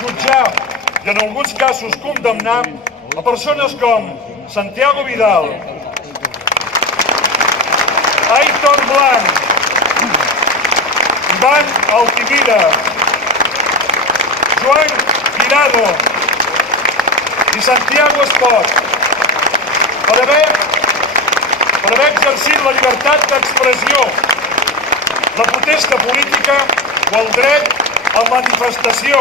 jutjar i en alguns casos condemnar a persones com Santiago Vidal, Aitor Blanc, Iván Altimira, Joan Guirado i Santiago Espot per haver exercit la llibertat d'expressió, la protesta política o el dret a manifestació.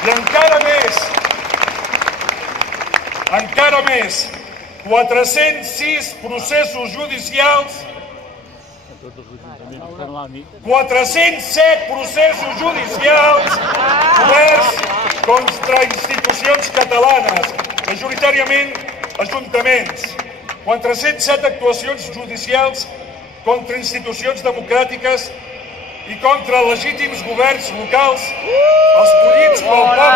I encara més, 406 processos judicials, 407 processos judicials oberts contra institucions catalanes, majoritàriament ajuntaments, 407 actuacions judicials contra institucions democràtiques i contra legítims governs locals escollits pel poble.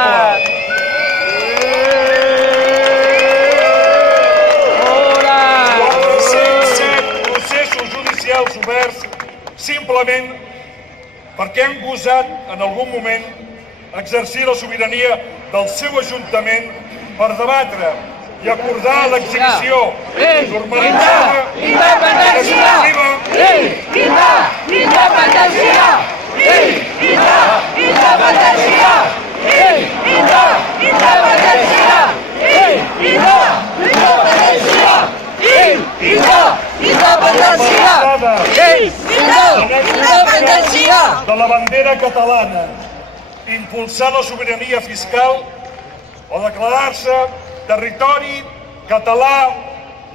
407 processos judicials oberts simplement perquè han gosat en algun moment exercir la sobirania del seu ajuntament per debatre i acordar l'exhibició normalitzada de la bandera catalana, impulsar la sobirania fiscal o declarar-se territori català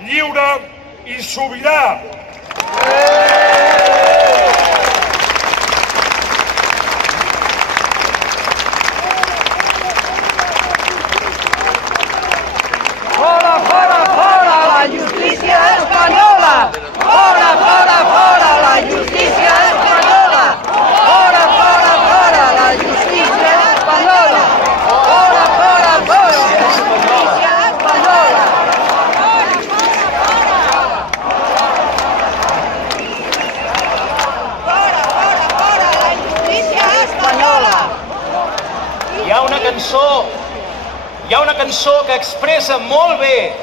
lliure i sobirà. Fora, fora, fora la justícia espanyola! Fora, fora, fora la justícia espanyola! Fora, fora, fora la justícia espanyola! Fora, fora, fora la justícia espanyola! Fora, fora, fora la justícia espanyola! Hi ha una cançó que expressa molt bé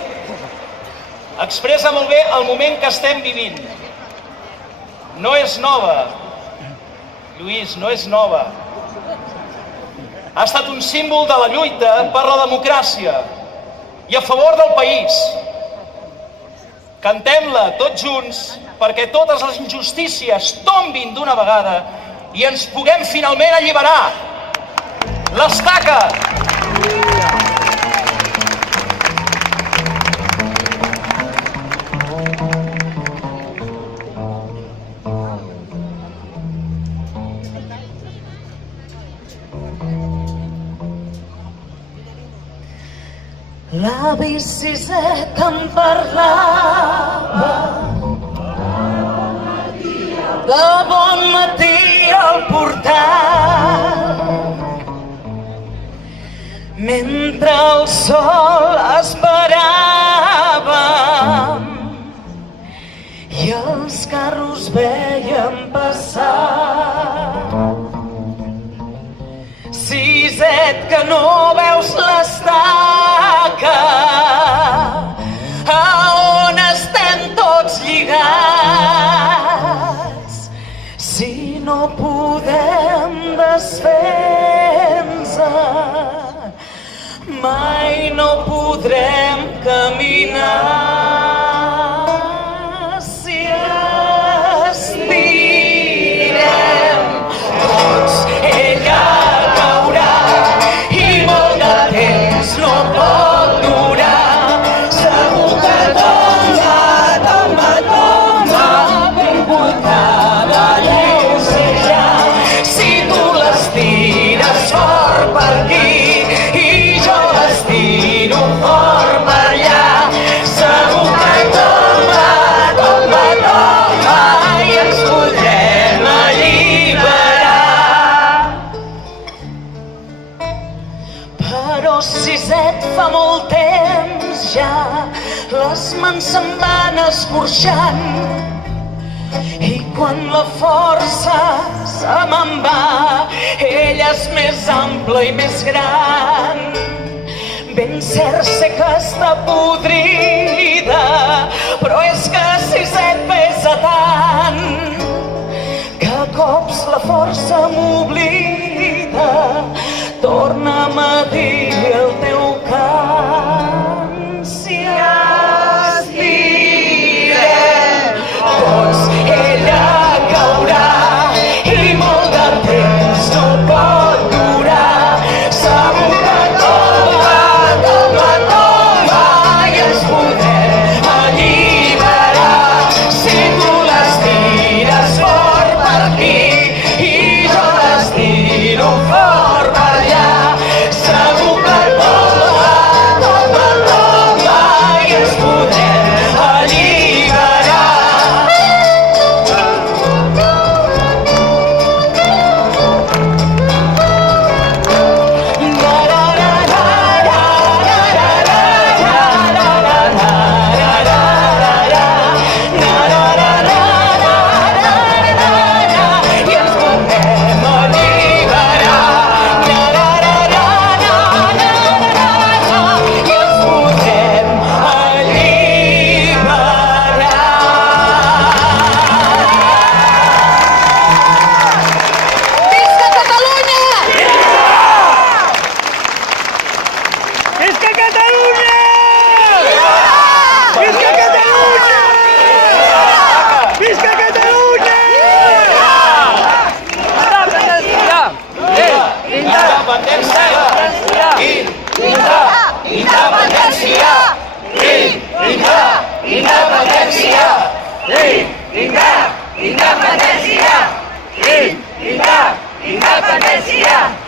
el moment que estem vivint. No és nova, Lluís, no és nova. Ha estat un símbol de la lluita per la democràcia i a favor del país. Cantem-la tots junts perquè totes les injustícies tombin d'una vegada i ens puguem finalment alliberar. L'estaca! L'avi Siset em parlava de bon matí al portal, mentre el sol esperàvem i els carros veiem passar. Siset, que no veus l'estaca, a on estem tots lligats, si no podem desfer-nos, mai no podrem caminar. Si estirem tots, ella no pot durar. Segur que tomba, tomba, tomba, benvoltada lleugera. Si tu l'estires fort per aquí i jo l'estiro fort per allà, segur que tomba, tomba, tomba i ens podrem alliberar. Però Siset, fa molt temps ja les mans se'n van escorxant i quan la força se me'n va, ella és més ampla i més gran. Ben cert sé que està podrida, però és que Siset pesa tant que a cops la força m'oblida. Torna'm a dir el teu cant. Si aspirem tots, ella caurà i molt de temps no pot durar. Segur que tomba, tomba, tomba i ens podem alliberar. Si tu les tires fort per aquí i jo les tiro fort per allà, segur que tomba, tomba, tomba i ens podem alliberar. I ens podem alliberar. I ens podem alliberar. Visca Catalunya! Visca Catalunya! Visca Catalunya! Visca Catalunya! Independència!